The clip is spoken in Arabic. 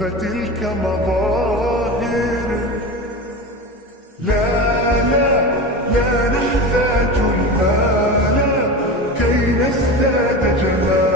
فتلك مظاهر. لا لا لا نحتاج المال كي نزداد جمالا.